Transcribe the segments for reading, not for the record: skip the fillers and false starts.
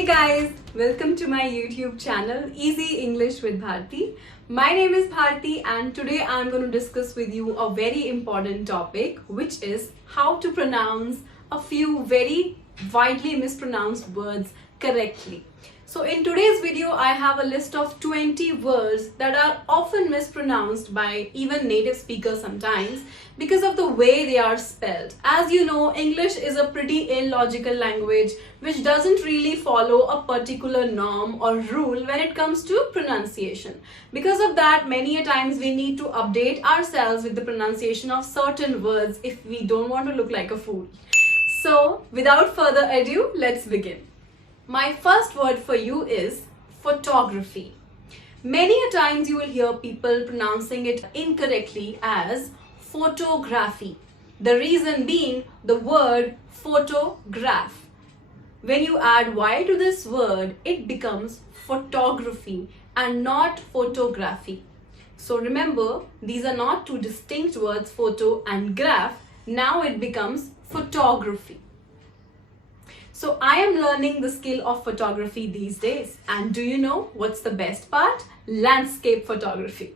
Hey guys, welcome to my YouTube channel Easy English with Bharti. My name is Bharti and today I'm going to discuss with you a very important topic, which is how to pronounce a few very widely mispronounced words correctly. So in today's video, I have a list of 20 words that are often mispronounced by even native speakers sometimes because of the way they are spelled. As you know, English is a pretty illogical language which doesn't really follow a particular norm or rule when it comes to pronunciation. Because of that, many a times we need to update ourselves with the pronunciation of certain words if we don't want to look like a fool. So without further ado, let's begin. My first word for you is photography. Many a times you will hear people pronouncing it incorrectly as photography. The reason being the word photograph. When you add Y to this word, it becomes photography and not photography. So remember, these are not two distinct words, photo and graph. Now it becomes photography. So I am learning the skill of photography these days. And do you know what's the best part? Landscape photography.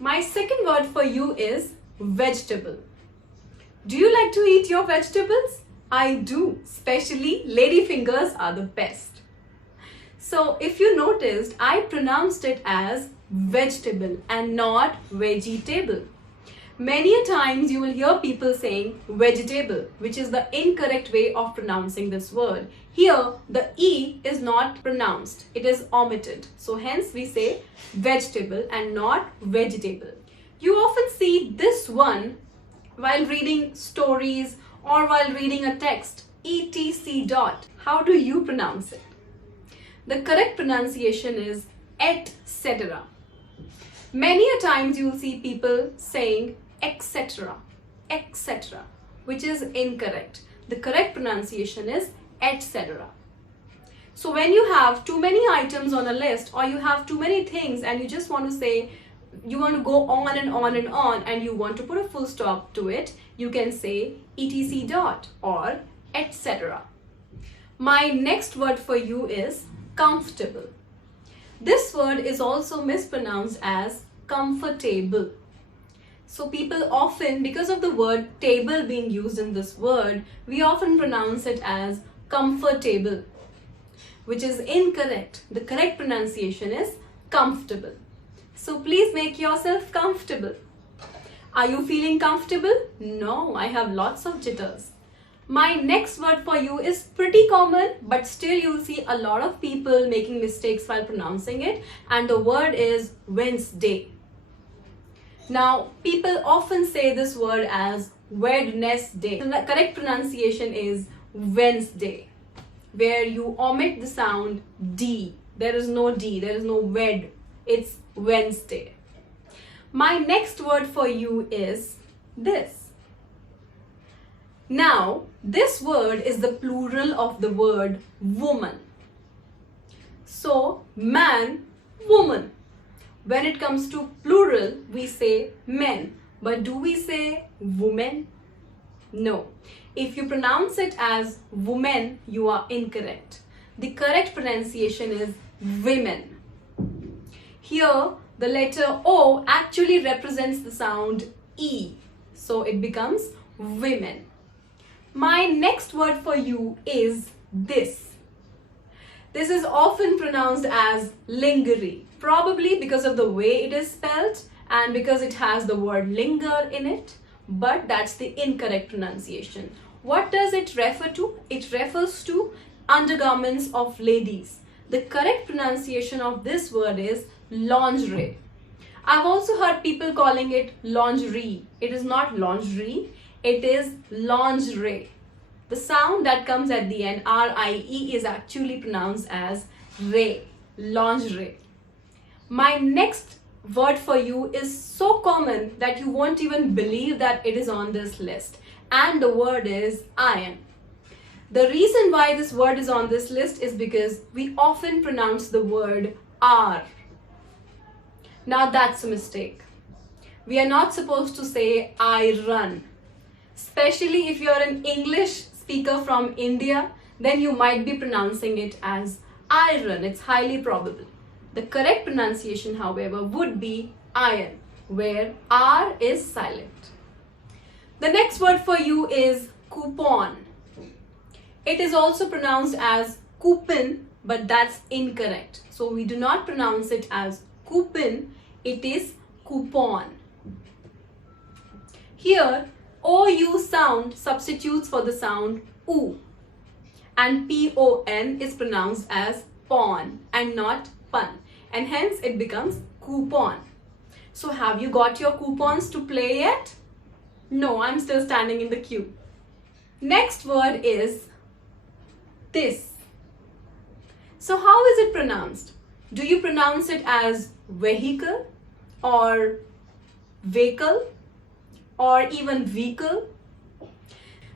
My second word for you is vegetable. Do you like to eat your vegetables? I do. Especially lady fingers are the best. So if you noticed, I pronounced it as vegetable and not vegetable. Many a times you will hear people saying vegetable, which is the incorrect way of pronouncing this word. Here, the E is not pronounced. It is omitted. So hence we say vegetable and not vegetable. You often see this one while reading stories or while reading a text, etc. dot. How do you pronounce it? The correct pronunciation is etc. Many a times you will see people saying etc., etc., which is incorrect. The correct pronunciation is etc. So when you have too many items on a list or you have too many things and you just want to say, you want to go on and on and on and you want to put a full stop to it, you can say etc. dot or etc. My next word for you is comfortable. This word is also mispronounced as comfortable. So people often, because of the word table being used in this word, we often pronounce it as comfortable, which is incorrect. The correct pronunciation is comfortable. So please make yourself comfortable. Are you feeling comfortable? No, I have lots of jitters. My next word for you is pretty common, but still you'll see a lot of people making mistakes while pronouncing it, and the word is Wednesday. Now, people often say this word as Wednesday. The correct pronunciation is Wednesday, where you omit the sound D. There is no D, there is no wed. It's Wednesday. My next word for you is this. Now, this word is the plural of the word woman. So, man, woman. When it comes to plural, we say men. But do we say women? No. If you pronounce it as women, you are incorrect. The correct pronunciation is women. Here, the letter O actually represents the sound E. So it becomes women. My next word for you is this. This is often pronounced as lingerie, probably because of the way it is spelled and because it has the word linger in it, but that's the incorrect pronunciation. What does it refer to? It refers to undergarments of ladies. The correct pronunciation of this word is lingerie. I've also heard people calling it lingerie. It is not lingerie, it is lingerie. The sound that comes at the end, R-I-E, is actually pronounced as re, lingerie. My next word for you is so common that you won't even believe that it is on this list. And the word is iron. The reason why this word is on this list is because we often pronounce the word R. Now that's a mistake. We are not supposed to say I run. Especially if you're an English speaker from India, then you might be pronouncing it as iron. It's highly probable. The correct pronunciation, however, would be iron, where R is silent. The next word for you is coupon. It is also pronounced as coupon, but that's incorrect. So we do not pronounce it as coupon, it is coupon. Here, OU sound substitutes for the sound oo, and PON is pronounced as pawn and not pun, and hence it becomes coupon. So have you got your coupons to play yet? No, I'm still standing in the queue. Next word is this. So how is it pronounced? Do you pronounce it as vehicle or vehicle or even vehicle?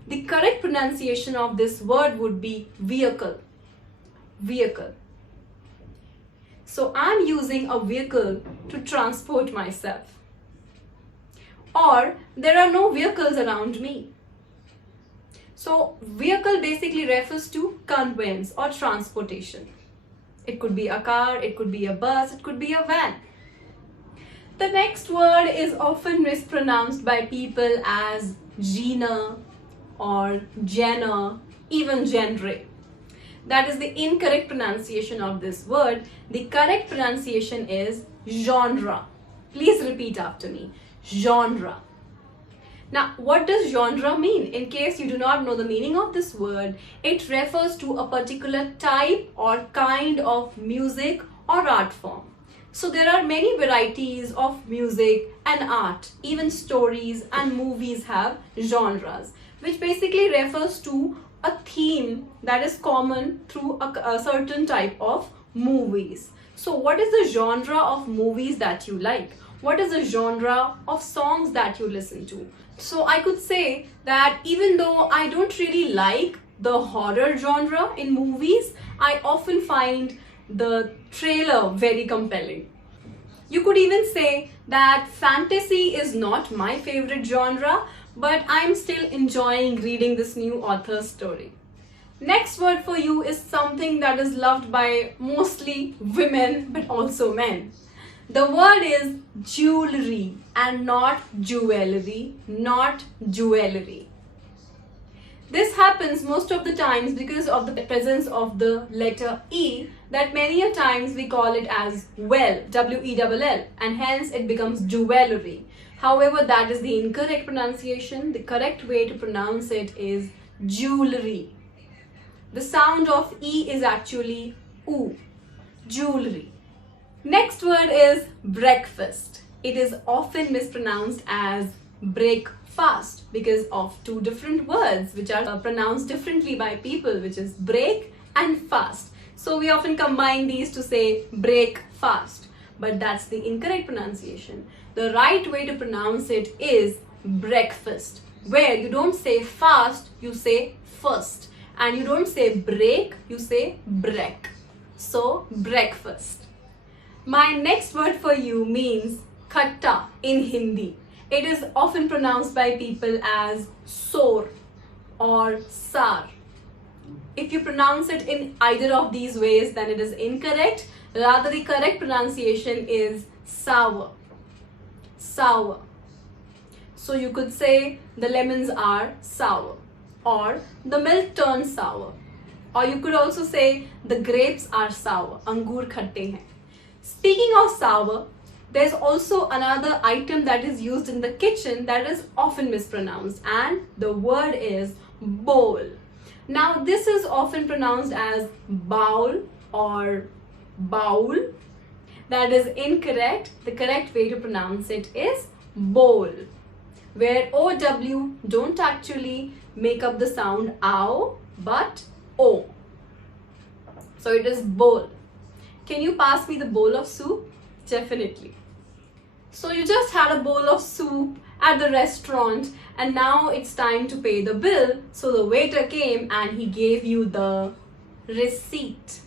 The correct pronunciation of this word would be vehicle. Vehicle. So I'm using a vehicle to transport myself. Or there are no vehicles around me. So vehicle basically refers to conveyance or transportation. It could be a car, it could be a bus, it could be a van. The next word is often mispronounced by people as Gina or Jenna, even genre. That is the incorrect pronunciation of this word. The correct pronunciation is genre. Please repeat after me. Genre. Now, what does genre mean? In case you do not know the meaning of this word, it refers to a particular type or kind of music or art form. So there are many varieties of music and art. Even stories and movies have genres, which basically refers to a theme that is common through a certain type of movies. So what is the genre of movies that you like? What is the genre of songs that you listen to? So I could say that even though I don't really like the horror genre in movies, I often find the trailer very compelling. You could even say that fantasy is not my favorite genre, but I'm still enjoying reading this new author's story. Next word for you is something that is loved by mostly women but also men. The word is jewelry and not jewelry, not jewelry. This happens most of the times because of the presence of the letter E, that many a times we call it as well, W-E-L-L, and hence it becomes jewelry. However, that is the incorrect pronunciation. The correct way to pronounce it is jewelry. The sound of E is actually oo, jewelry. Next word is breakfast. It is often mispronounced as breakfast because of two different words which are pronounced differently by people, which is break and fast. So we often combine these to say breakfast, but that's the incorrect pronunciation. The right way to pronounce it is breakfast, where you don't say fast, you say first, and you don't say break, you say break. So breakfast. My next word for you means khatta in Hindi. It is often pronounced by people as sor or sar. If you pronounce it in either of these ways, then it is incorrect. Rather, the correct pronunciation is sour. Sour. So you could say the lemons are sour, or the milk turns sour. Or you could also say the grapes are sour. Angur khatte hain. Speaking of sour, there's also another item that is used in the kitchen that is often mispronounced, and the word is bowl. Now this is often pronounced as bowl or bowl. That is incorrect. The correct way to pronounce it is bowl, where OW don't actually make up the sound ow but O. So it is bowl. Can you pass me the bowl of soup? Definitely. So you just had a bowl of soup at the restaurant and now it's time to pay the bill. So the waiter came and he gave you the receipt.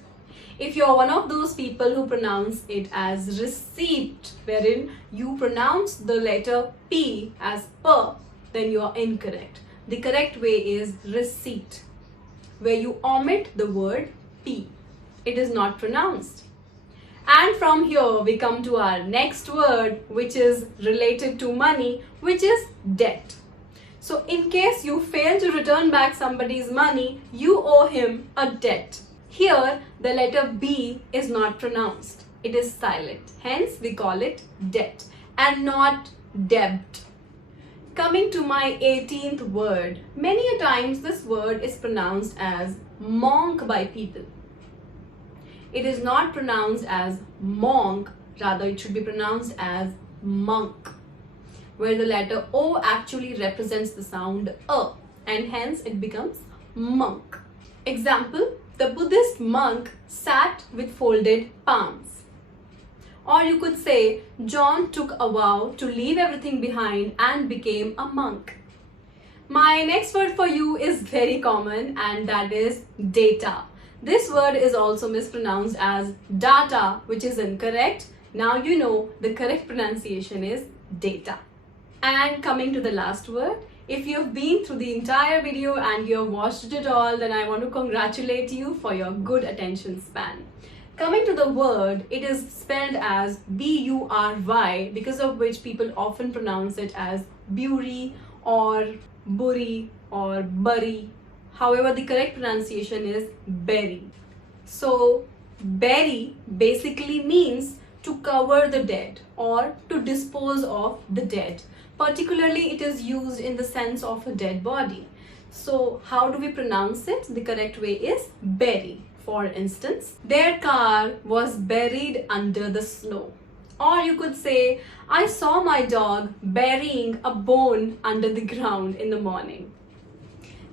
If you're one of those people who pronounce it as receipt, wherein you pronounce the letter P as per, then you are incorrect. The correct way is receipt, where you omit the word P. it is not pronounced. And from here we come to our next word, which is related to money, which is debt. So in case you fail to return back somebody's money, you owe him a debt. Here the letter B is not pronounced. It is silent. Hence we call it debt and not debt. Coming to my 18th word, many a times this word is pronounced as monk by people. It is not pronounced as monk, rather it should be pronounced as monk, where the letter O actually represents the sound A, and hence it becomes monk. Example, the Buddhist monk sat with folded palms. Or you could say, John took a vow to leave everything behind and became a monk. My next word for you is very common, and that is data. This word is also mispronounced as data, which is incorrect. Now you know the correct pronunciation is data. And coming to the last word, if you've been through the entire video and you have watched it all, then I want to congratulate you for your good attention span. Coming to the word, it is spelled as B-U-R-Y, because of which people often pronounce it as Bury or Buri or Buri. However, the correct pronunciation is bury. So, bury basically means to cover the dead or to dispose of the dead. Particularly, it is used in the sense of a dead body. So, how do we pronounce it? The correct way is bury. For instance, their car was buried under the snow. Or you could say, I saw my dog burying a bone under the ground in the morning.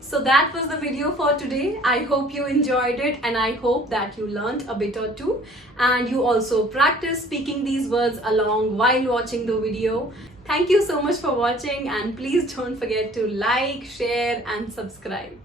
So that was the video for today. I hope you enjoyed it, and I hope that you learned a bit or two and you also practice speaking these words along while watching the video. Thank you so much for watching, and please don't forget to like, share and subscribe.